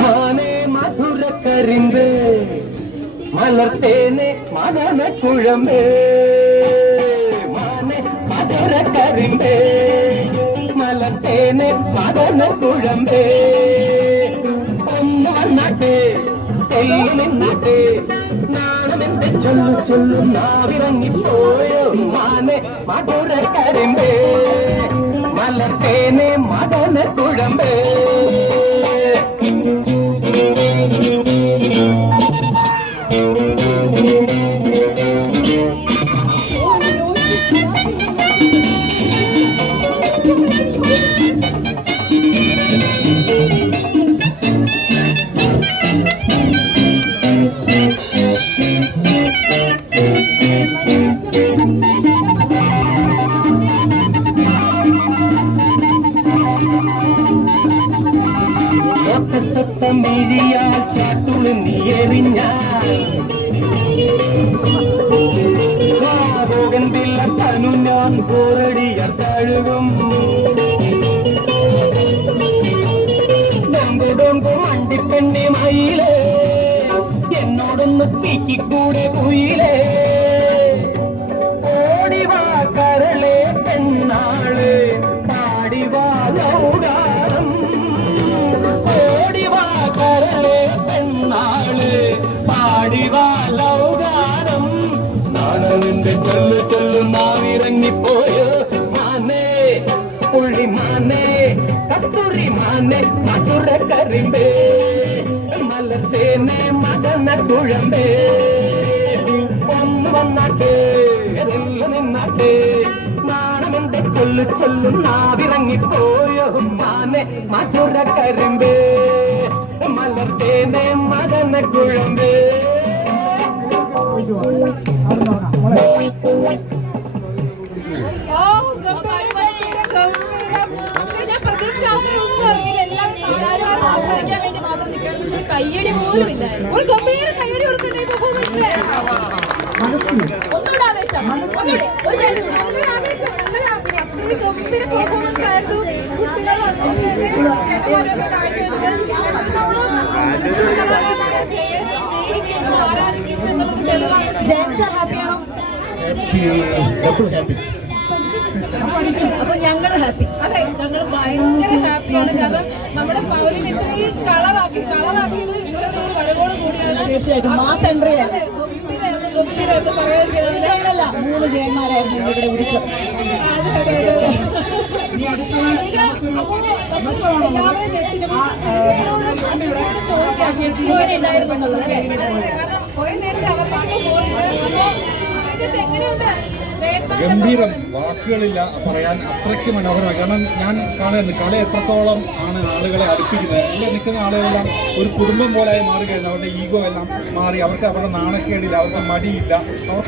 മാനേ മധുര കരിമ്പ് മലർത്തേനെ മദന കുഴമ്പേ മാനേ മധുര കരിമ്പേ മലർത്തേനെ മദന കുഴമ്പേ ഒന്ന് വന്നാട്ടെ തെല്ലു നിന്നാട്ടെ നാണമെന്റെ ചൊല്ലു ചൊല്ലു നാവിറങ്ങിപ്പോയോ മാനേ മധുര കരിമ്പേ മലർത്തേനെ മദന കുഴമ്പേ മിഴിയാൽ ചാട്ടുളി നീയെറിഞ്ഞാൽ തനു ഞാൻ പോരടിയ തഴുകും ഡൊങ്കു മണ്ടിപ്പെണ്ണെ മയിലേ എന്നോടൊന്ന് സ്പീക്കിക്കൂടെ കുയിലേ ഓടിവാ കരളെ പെണ്ണാള് പാടിവാ ലൗകാരം ഓടിവാ കരളെ പെണ്ണാള് പാടിവാ ലൗകാരം നാണനിന്റെ ചൊല്ലു ചൊല്ലു നാവിറങ്ങിപ്പോയോ മാനേ പുള്ളി മാനേ കപ്പുറി മാനേ മധുര കരിമ്പേ മലത്തേനെ മദന കുഴമ്പേ ഒന്ന് വന്നാട്ടെ അതെല്ലാം നിന്നാട്ടെ നാണമെന്റെ ചൊല്ലു ചൊല്ലു നാവിറങ്ങിപ്പോയോ മാനേ മധുര കരിമ്പേ മലത്തേനെ മദന കുഴമ്പേ. പക്ഷെ ഞാൻ പ്രതീക്ഷ ഒന്നും അറിയില്ല, എല്ലാം ആസ്വദിക്കാൻ വേണ്ടി മാത്രം നിൽക്കണം. പക്ഷെ കയ്യടി പോലും ഇല്ല. ഒരു ഗംഭീര കയ്യടി കൊടുക്കണ്ടേ പെർഫോമൻസിന്? ഒന്നുകൂടെ ആവേശം, ഒരു നല്ലൊരു ആവേശം, അത്രയും ഗംഭീര പെർഫോമൻസ് ആയിരുന്നു. കുട്ടികൾ ചേട്ടന്മാരൊക്കെ കാഴ്ചവെച്ചത് സ്നേഹിക്കുന്നു, ആരാധിക്കുന്നു എന്നുള്ളത് തെളിവാണ്. ജെയിംസ് ഹാപ്പിയാണോ? അപ്പൊ ഞങ്ങള് ഹാപ്പി. അതെ, ഞങ്ങള് ഭയങ്കര ഹാപ്പിയാണ്. കാരണം നമ്മുടെ പൗരിനെ ഇത്രയും കളറാക്കിയത് ഇവരുടെ ഒരു വരവോട് കൂടിയാണ്. തീർച്ചയായിട്ടും മാസ് എൻട്രി ആണ്. ഗംഭീരായിരുന്നു പറയാനല്ല. 3 ജയന്മാരായിരുന്നു ഇവിടെ വിളിച്ചത്. എല്ലാവരും ചോദിക്കാറുണ്ടായിരുന്നു എന്നുള്ളത്. കാരണം കുറെ നേരത്തെ അവർക്ക് പോയിട്ട് എങ്ങനെയുണ്ട്? ഗംഭീരം, വാക്കുകളില്ല പറയാൻ, അത്രയ്ക്ക് മനോഹരമായി. കാരണം ഞാൻ കാണുന്നു കല എത്രത്തോളം ആണ് ആളുകളെ അടുപ്പിക്കുന്നത്. ഇവിടെ നിൽക്കുന്ന ആളുകളെല്ലാം ഒരു കുടുംബം പോലായി മാറുകയായിരുന്നു. അവരുടെ ഈഗോ എല്ലാം മാറി, അവർക്ക് അവരുടെ നാണക്കേടില്ല, അവർക്ക് മടിയില്ല, അവർക്ക്